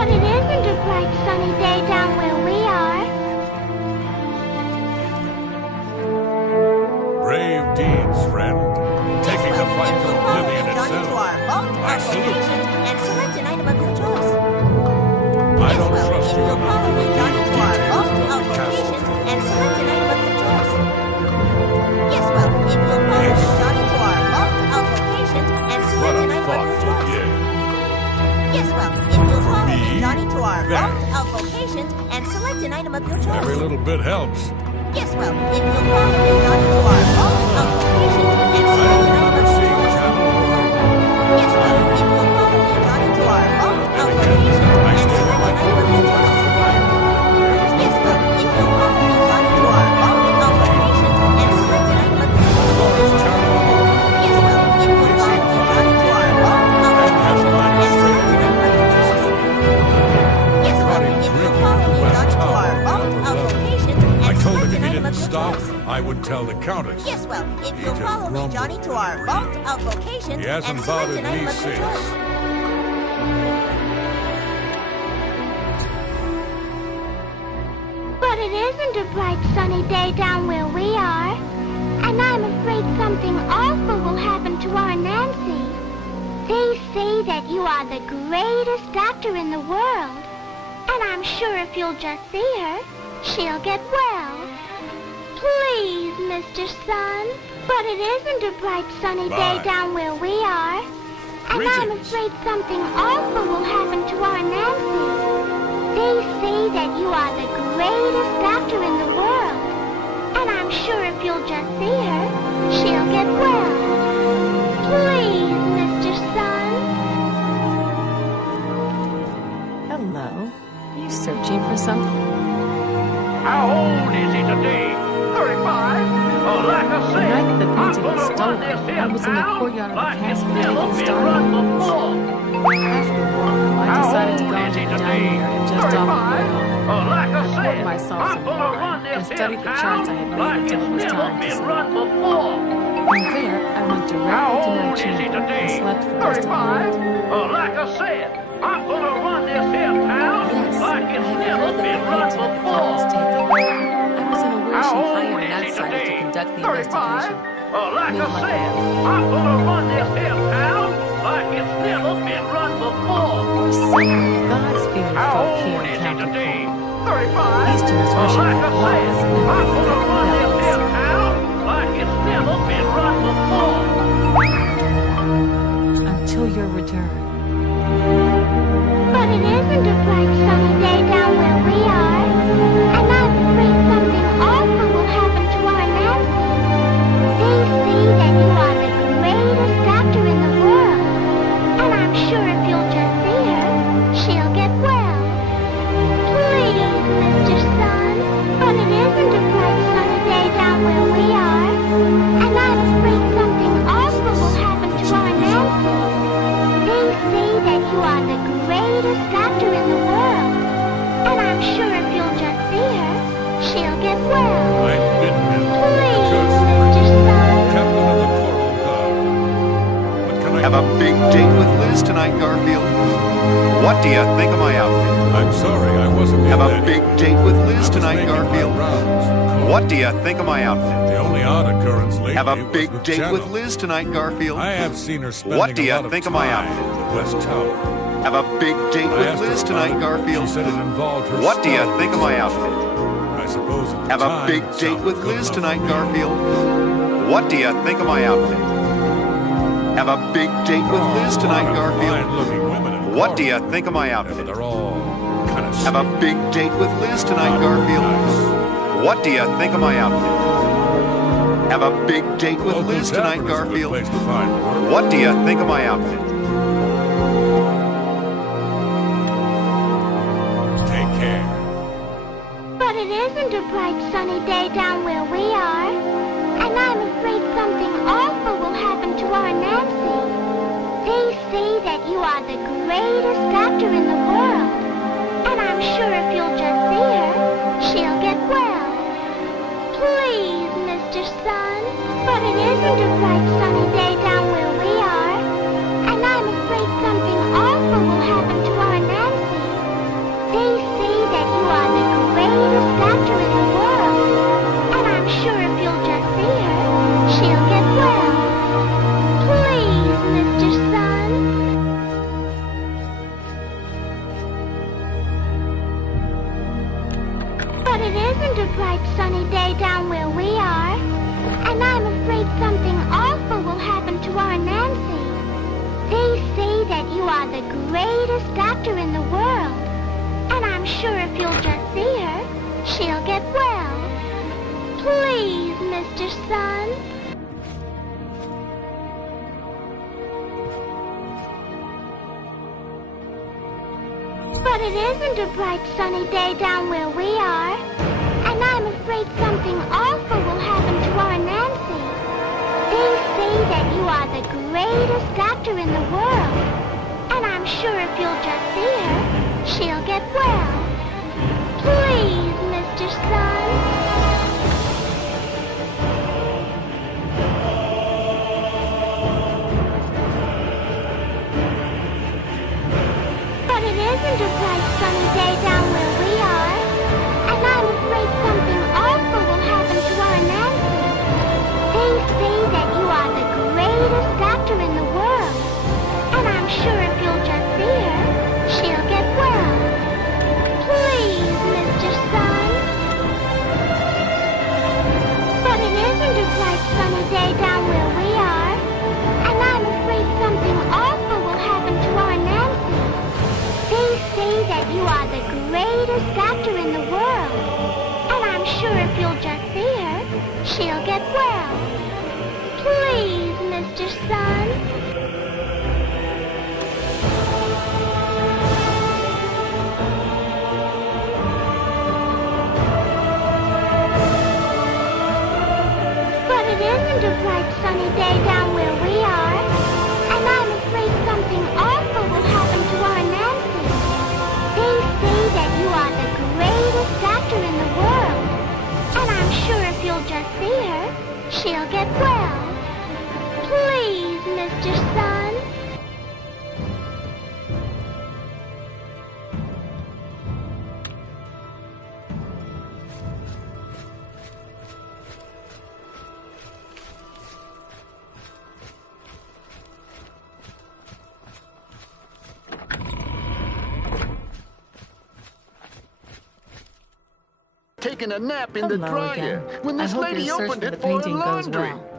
But it isn't a bright sunny day down where we are. Brave deeds, friend. Taking the fight to oblivion itself. I salute you. And select an item of your choice. I don't trust you enough to Follow me down reveal into our details vault of of the castle. locations and select an item of your choice. Yes, well, if you'll follow me down into our vault of locations and What select a an item of your thoughtful choice. gift. Yes, well, if you'll follow me me, down into our that. vault of locations and select an item of your choice. Every little bit helps. Yes, well, if you'll follow me down into our vault of locations and I select don't an item remember of your seeing choice. channel or Yes, well, if you'll follow me down into our vault of and locations again, I and stay select with my an item of your choice. Yes, well, if you'll follow me down into our vault of locations and select an item of your choice. Yes, well, if you'll follow me down into our vault of locations and select an item of your choice. Yes, well, if you'll follow me down into our vault of locations I and told him select if an he item of didn't your stop, choice. I would tell the Countess. Yes, well, if He you'll just follow me, grumbled Johnny, to when our he vault ran. of locations He and hasn't select bothered an item me of your since. choice. But it isn't a bright sunny day down where we are. And I'm afraid something awful will happen to our Nancy. They say that you are the greatest doctor in the world. And I'm sure if you'll just see her, she'll get well. Please, Mr. Sun. But it isn't a bright sunny day Bye. down where we are. And I'm Greetings. afraid something awful will happen to our Nancy. They say that you are the greatest doctor in the world. And I'm sure if you'll just see her, she'll get well. Please, Mr. Sun. Hello. Are you searching for something? How old is he today? 35? Oh, like I The said, night the I'm painting gonna was run stolen, this I here was in the town courtyard of the like it's castle never making been star run moons. before. After a while, I How decided to old go is into he the today? dining area just off the 35? way home. Oh, like I I poured said, myself I'm some gonna wine run and this here studied the charts I had town made like until it's it was never time to been sleep. run before. From there, I went How directly to my old is he chamber and today? slept for the rest of the 35? night. Oh, like I said, I'm gonna run this here town Yes, like I it's have never heard that been the run painting of the cat before. was taken. I was unaware How she old hired an is he outsider to today? conduct the 35? investigation. Oh, like Maybe I like said, a- I'm gonna run this here town like it's never been run before. Or simply God's fearing How folk old here is in he County today? Cornwall. 35? Easterners Oh, worship like the I laws said, and I'm gonna run this bells. here town like it's never been run before. Until your return. But it isn't a bright sunny day down where we are. And I'm afraid something awful will happen to our Nancy. They say that you are the greatest doctor in the world. And I'm sure if you'll just see her, she'll get well. Please, Mr. Sun. But it isn't a bright sunny day down where we are. And I'm afraid something awful will happen to our Nancy. They say that you are the greatest doctor in the world. And I'm sure if you'll just see her, she'll get well. I've been Please, because Mr. Sun. captain of the Coral Guard. What can I Have a big date with Liz tonight, Garfield. What do you think of my outfit? I'm sorry, I wasn't Have in a that. big date with I Liz was tonight, making my Garfield. rounds. What do you think of my outfit? The only odd occurrence lately Have a was big with date Jenna. with Liz tonight, Garfield. I have seen her spending What do you a lot think of of my time outfit? at the West Tower. Have a big date I with asked her Liz about tonight, it. Garfield. She said it involved her What do you studies. think of my outfit? I suppose at the Have a time big it date sounded with good Liz enough tonight, for me. Garfield. What do you think of my outfit? Have a big date with Liz tonight, Garfield. Fine-looking women in What do you Coral. think of my Yeah, but outfit? they're all kind of Have a big date with Liz tonight, Garfield. What do you think of my outfit? Have a big date with Liz tonight, Garfield. What do you think of my outfit? Take care. But it isn't a bright sunny day down where we are. And I'm afraid something awful will happen to our Nancy. They say that you are the greatest doctor in the world. And I'm sure if you'll just see her, she'll get well. Please, Mr. Sun. But it isn't a bright sunny day down where we are. And I'm afraid something awful will happen to our Nancy. bright sunny day down where we are, and I'm afraid something awful will happen to our Nancy. They say that you are the greatest doctor in the world, and I'm sure if you'll just see her, she'll get well. Please, Mr. Sun. But it isn't a bright sunny day down where we are, and I'm afraid something awful will happen to our Nancy. They say that you are the greatest doctor in the world, and I'm sure if you'll just see her, she'll get well. Please, Mr. Sun. But it isn't a bright sunny day down where we are, and I'm afraid something awful will happen to our Nancy. They say that you are the greatest doctor in the world, and I'm sure if you'll just see her, she'll get well. Please, Mr. Sun. But it isn't a bright sunny day down where we are, and I'm afraid something awful will happen to our Nancy. They say that you are the greatest doctor in the world, and I'm sure if you'll just see her, she'll get well. Please, Mr. Sun. But it isn't a bright sunny day down where we are, and I'm afraid something awful will happen to our Nancy. They say that you are the greatest doctor in the world, and I'm sure if you'll just see her, she'll get well. Please, Mr. Sun. Taking a nap in the Hello dryer again. when this I hope lady your search opened for the it for painting goes laundry. well.